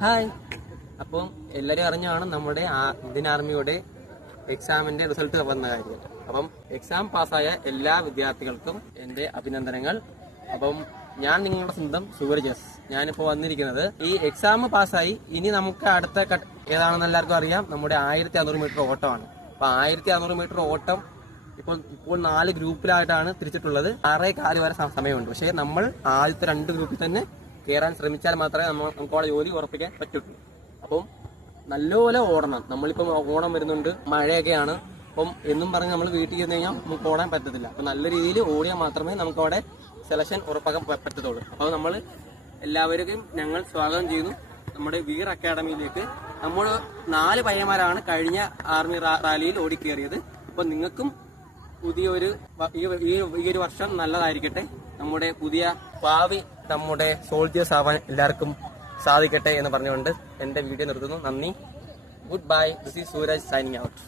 Hi. അപ്പം എല്ലാവരും അറിഞ്ഞാണ് നമ്മുടെ ഇന്ത്യൻ ആർമിയുടെ എക്സാമിന്റെ റിസൾട്ട് വന്ന കാര്യം. അപ്പം എക്സാം പാസ്സായ എല്ലാ വിദ്യാർത്ഥികൾക്കും എന്റെ അഭിനന്ദനങ്ങൾ. അപ്പം ഞാൻ നിങ്ങളുടെ സ്വന്തം സൂരജസ്. ഞാനിപ്പോൾ വന്നിരിക്കുന്നത് ഈ എക്സാം പാസ്സായി. ഇനി നമുക്ക് അടുത്ത ഏതാണെന്ന് എല്ലാവർക്കും അറിയാം, നമ്മുടെ 1600 മീറ്റർ ഓട്ടമാണ്. അപ്പൊ 1600 മീറ്റർ ഓട്ടം ഇപ്പോൾ 4 ഗ്രൂപ്പിലായിട്ടാണ് തിരിച്ചിട്ടുള്ളത്. 6:15 വരെ സമയമുണ്ട്. പക്ഷേ നമ്മൾ ആദ്യത്തെ 2 ഗ്രൂപ്പിൽ തന്നെ കയറാൻ ശ്രമിച്ചാൽ മാത്രമേ നമുക്ക് അവിടെ ജോലി ഉറപ്പിക്കാൻ പറ്റുള്ളൂ. അപ്പം നല്ലപോലെ ഓടണം. നമ്മളിപ്പം ഓണം വരുന്നുണ്ട്, മഴയൊക്കെയാണ്. അപ്പം എന്നും പറഞ്ഞ് നമ്മൾ വീട്ടിൽ ചെന്ന് കഴിഞ്ഞാൽ നമുക്ക് ഓടാൻ പറ്റത്തില്ല. അപ്പൊ നല്ല രീതിയിൽ ഓടിയാൽ മാത്രമേ നമുക്ക് അവിടെ സെലക്ഷൻ ഉറപ്പാക്കാൻ പറ്റത്തുള്ളൂ. അപ്പോൾ നമ്മൾ എല്ലാവരെയും ഞങ്ങൾ സ്വാഗതം ചെയ്യുന്നു നമ്മുടെ വീർ അക്കാഡമിയിലേക്ക്. നമ്മൾ 4 പയ്യന്മാരാണ് കഴിഞ്ഞ ആർമി റാലിയിൽ ഓടിക്കേറിയത്. അപ്പൊ നിങ്ങൾക്കും പുതിയൊരു ഈ ഒരു വർഷം നല്ലതായിരിക്കട്ടെ. നമ്മുടെ പുതിയ ഭാവി നമ്മുടെ സോൾജേഴ്സ് ആവാൻ എല്ലാവർക്കും സാധിക്കട്ടെ എന്ന് പറഞ്ഞുകൊണ്ട് എന്റെ വീഡിയോ നിർത്തുന്നു. നന്ദി. Good bye. This is Suraj signing out.